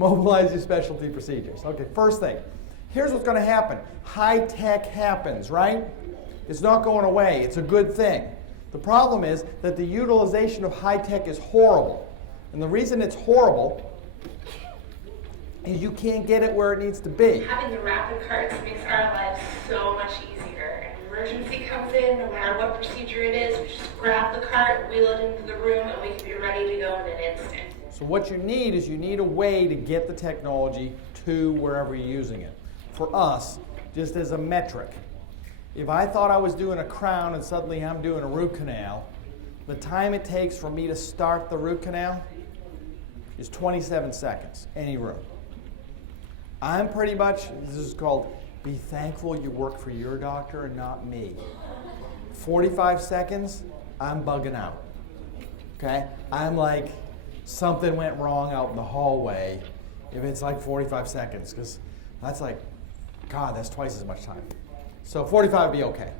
Mobilize your specialty procedures. Okay, first thing. Here's what's going to happen. High tech happens, right? It's not going away. It's a good thing. The problem is that the utilization of high tech is horrible. And the reason it's horrible is you can't get it where it needs to be. Having the rapid carts makes our lives so much easier. An emergency comes in, no matter what procedure it is, we just grab the cart, wheel it into the room, and we can be ready to go in an instant. So what you need is you need a way to get the technology to wherever you're using it. For us, just as a metric, if I thought I was doing a crown and suddenly I'm doing a root canal, the time it takes for me to start the root canal is 27 seconds, any room. I'm pretty much, this is called, be thankful you work for your doctor and not me. 45 seconds, I'm bugging out. Okay? I'm like, something went wrong out in the hallway if it's like 45 seconds, because that's like, God, that's twice as much time. So 45 would be okay.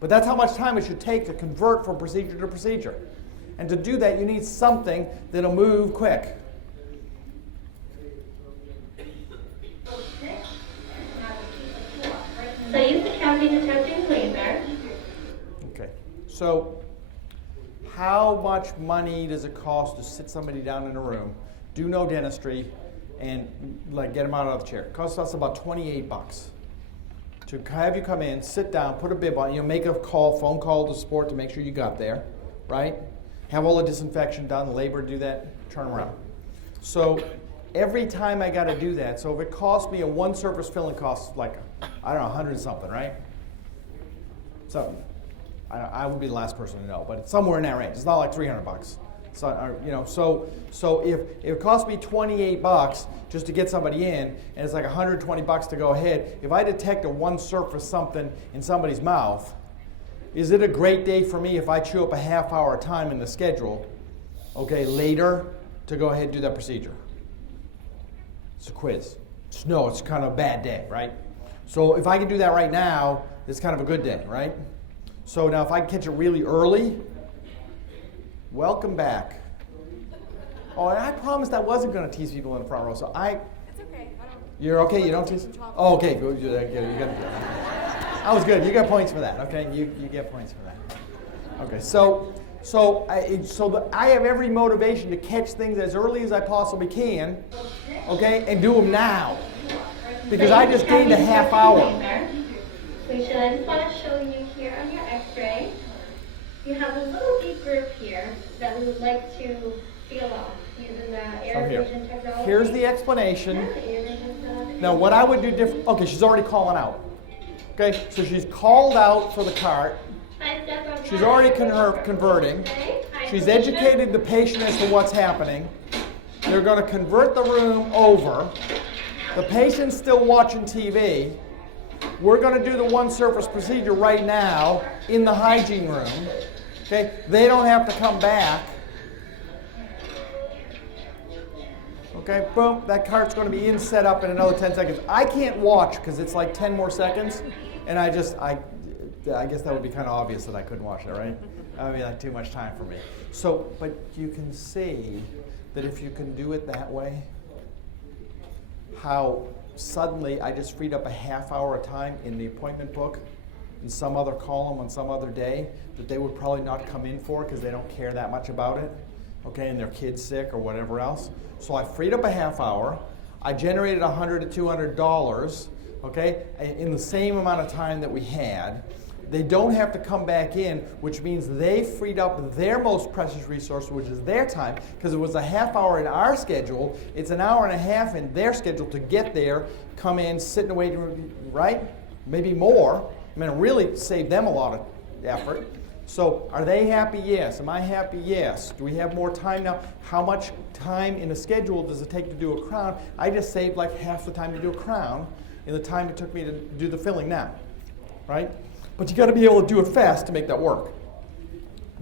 But that's how much time it should take to convert from procedure to procedure. And to do that, you need something that'll move quick. So use the cavity detecting laser. Okay. So how much money does it cost to sit somebody down in a room, do no dentistry, and like get them out of the chair? It costs us about 28 bucks to have you come in, sit down, put a bib on, make a call, phone call to support to make sure you got there, right? Have all the disinfection done, labor do that, turn around. So every time I got to do that, so if it costs me a one surface filling costs like, I don't know, 100 something, right? So I would be the last person to know, but it's somewhere in that range. It's not like 300 bucks. So, so if it costs me 28 bucks just to get somebody in, and it's like 120 bucks to go ahead, if I detect a one surface something in somebody's mouth, is it a great day for me if I chew up a half hour time in the schedule, okay, later to go ahead and do that procedure? It's a quiz. No, it's kind of a bad day, right? So if I can do that right now, it's kind of a good day, right? So now if I catch it really early, welcome back. Oh, and I promised I wasn't going to tease people in the front row, so It's okay. You're okay? You don't tease? Oh, okay. Good. You got. That was good. You got points for that. Okay, you get points for that. Okay, so I have every motivation to catch things as early as I possibly can, okay, and do them now, because I just gained a half hour. Alicia, I just want to show you here on your x-ray, you have a little deep group here that we would like to feel off using the air vision technology. Here's the explanation. Now what I would do different, okay, she's already calling out. Okay, so she's called out for the cart. She's already converting. She's educated the patient as to what's happening. They're going to convert the room over. The patient's still watching TV. We're going to do the one surface procedure right now in the hygiene room. Okay, they don't have to come back. Okay, boom, that cart's going to be in set up in another 10 seconds. I can't watch because it's like 10 more seconds, and I guess that would be kind of obvious that I couldn't watch it, right? That would be like too much time for me. So, but you can see that if you can do it that way, how suddenly I just freed up a half hour of time in the appointment book in some other column on some other day that they would probably not come in for because they don't care that much about it, okay, and their kid's sick or whatever else. So I freed up a half hour. I generated $100 to $200, okay, in the same amount of time that we had. They don't have to come back in, which means they freed up their most precious resource, which is their time, because it was a half hour in our schedule. It's an hour and a half in their schedule to get there, come in, sit in the waiting room, right? Maybe more. I mean, it really saved them a lot of effort. So are they happy? Yes. Am I happy? Yes. Do we have more time now? How much time in the schedule does it take to do a crown? I just saved like half the time to do a crown in the time it took me to do the filling now, right? But you got to be able to do it fast to make that work.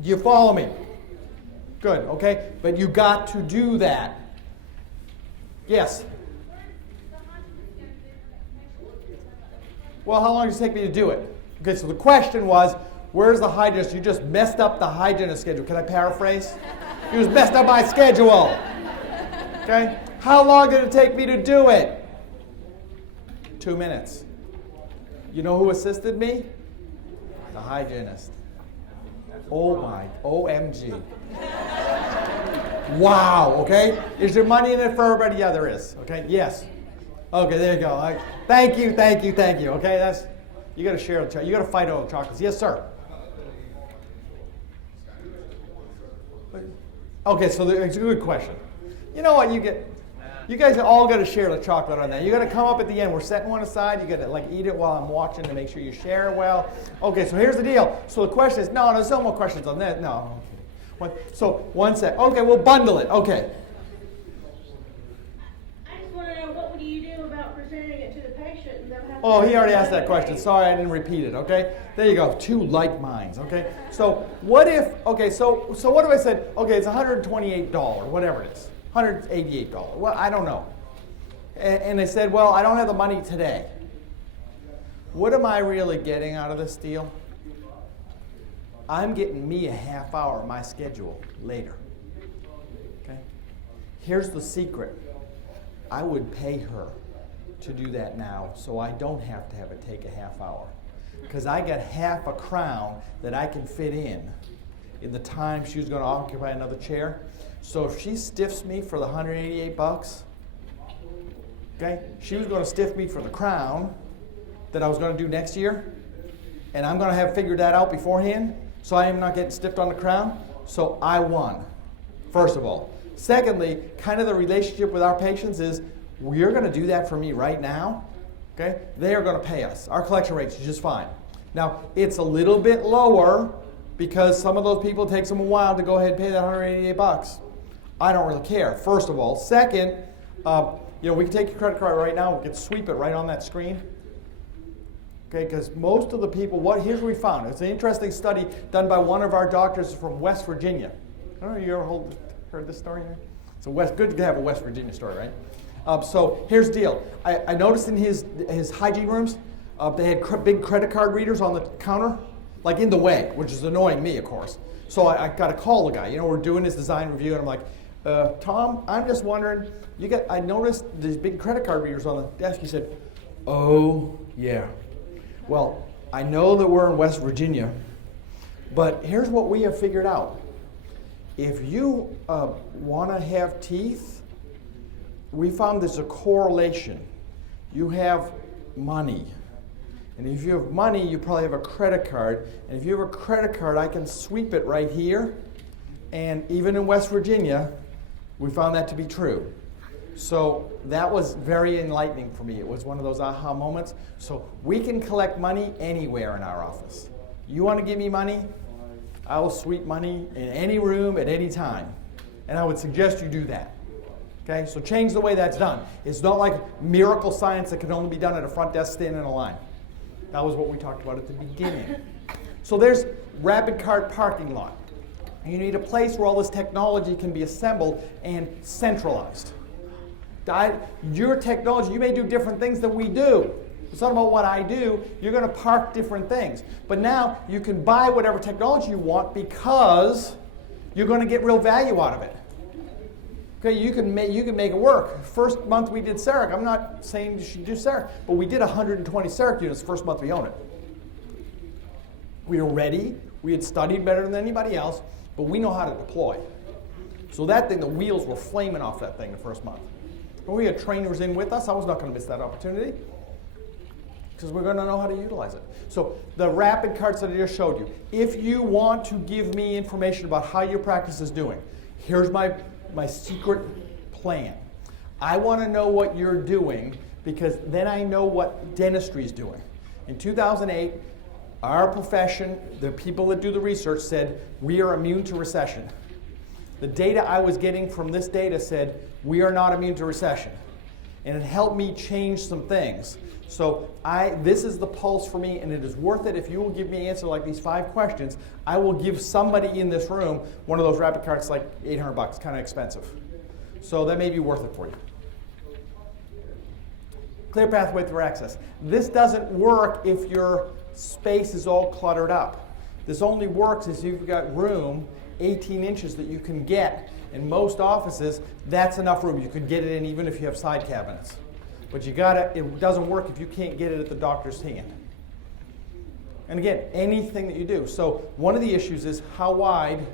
Do you follow me? Good, okay? But you got to do that. Yes? Well, how long does it take me to do it? Okay, so the question was, where's the hygienist? You just messed up the hygienist schedule. Can I paraphrase? You just messed up my schedule. Okay? How long did it take me to do it? 2 minutes. You know who assisted me? The hygienist. Oh my, OMG. Wow, okay? Is there money in it for everybody? Yeah, there is. Okay, yes. Okay, there you go. Thank you. Okay, that's, you got to share the chocolate. You got to fight over the chocolates. Yes, sir. Okay, so it's a good question. You know what? You guys all got to share the chocolate on that. You got to come up at the end. We're setting one aside. You got to like eat it while I'm watching to make sure you share well. Okay, so here's the deal. So the question is, no, there's no more questions on that. No. So 1 sec. Okay, we'll bundle it. Okay. I just want to know, what would you do about presenting it to the patient and them having Oh, he already asked that question. Sorry, I didn't repeat it, okay? There you go, 2 like minds, okay? So what if, okay, so what if I said, okay, it's $128, whatever it is, $188. Well, I don't know. And they said, well, I don't have the money today. What am I really getting out of this deal? I'm getting me a half hour of my schedule later, okay? Here's the secret. I would pay her to do that now so I don't have to have it take a half hour. Because I got half a crown that I can fit in the time she was going to occupy another chair. So if she stiffs me for the $188, okay, she was going to stiff me for the crown that I was going to do next year, and I'm going to have figured that out beforehand, so I am not getting stiffed on the crown. So I won, first of all. Secondly, kind of the relationship with our patients is, you're going to do that for me right now, okay? They are going to pay us. Our collection rate is just fine. Now, it's a little bit lower because some of those people, it takes them a while to go ahead and pay that $188. I don't really care, first of all. Second, we can take your credit card right now. We can sweep it right on that screen. Okay, because most of the people, here's what we found. It's an interesting study done by one of our doctors from West Virginia. I don't know, you ever heard this story here? It's good to have a West Virginia story, right? So here's the deal. I noticed in his hygiene rooms, they had big credit card readers on the counter, like in the way, which is annoying me, of course. So I got to call the guy. We're doing this design review, and I'm like, Tom, I'm just wondering, I noticed these big credit card readers on the desk. He said, oh, yeah. Well, I know that we're in West Virginia, but here's what we have figured out. If you want to have teeth, we found there's a correlation. You have money. And if you have money, you probably have a credit card. And if you have a credit card, I can sweep it right here. And even in West Virginia, we found that to be true. So that was very enlightening for me. It was one of those aha moments. So we can collect money anywhere in our office. You want to give me money? I will sweep money in any room at any time. And I would suggest you do that. Okay, so change the way that's done. It's not like miracle science that can only be done at a front desk standing in a line. That was what we talked about at the beginning. So there's rapid cart parking lot. You need a place where all this technology can be assembled and centralized. Your technology, you may do different things than we do. It's not about what I do. You're going to park different things. But now you can buy whatever technology you want because you're going to get real value out of it. Okay, you can make it work. First month we did CEREC. I'm not saying you should do CEREC, but we did 120 CEREC units the first month we owned it. We were ready. We had studied better than anybody else, but we know how to deploy. So that thing, the wheels were flaming off that thing the first month. When we had trainers in with us, I was not going to miss that opportunity because we're going to know how to utilize it. So the rapid carts that I just showed you, if you want to give me information about how your practice is doing, here's my secret plan. I want to know what you're doing because then I know what dentistry is doing. In 2008, our profession, the people that do the research said, we are immune to recession. The data I was getting from this data said, we are not immune to recession. And it helped me change some things. So this is the pulse for me, and it is worth it if you will give me an answer like these 5 questions. I will give somebody in this room one of those rapid carts like $800, kind of expensive. So that may be worth it for you. Clear pathway through access. This doesn't work if your space is all cluttered up. This only works if you've got room, 18 inches that you can get, In most offices, that's enough room. You could get it in even if you have side cabinets. But it doesn't work if you can't get it at the doctor's hand. And again, anything that you do. So one of the issues is how wide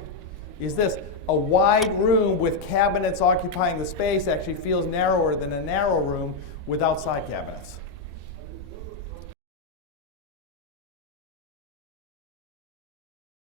is this? A wide room with cabinets occupying the space actually feels narrower than a narrow room without side cabinets.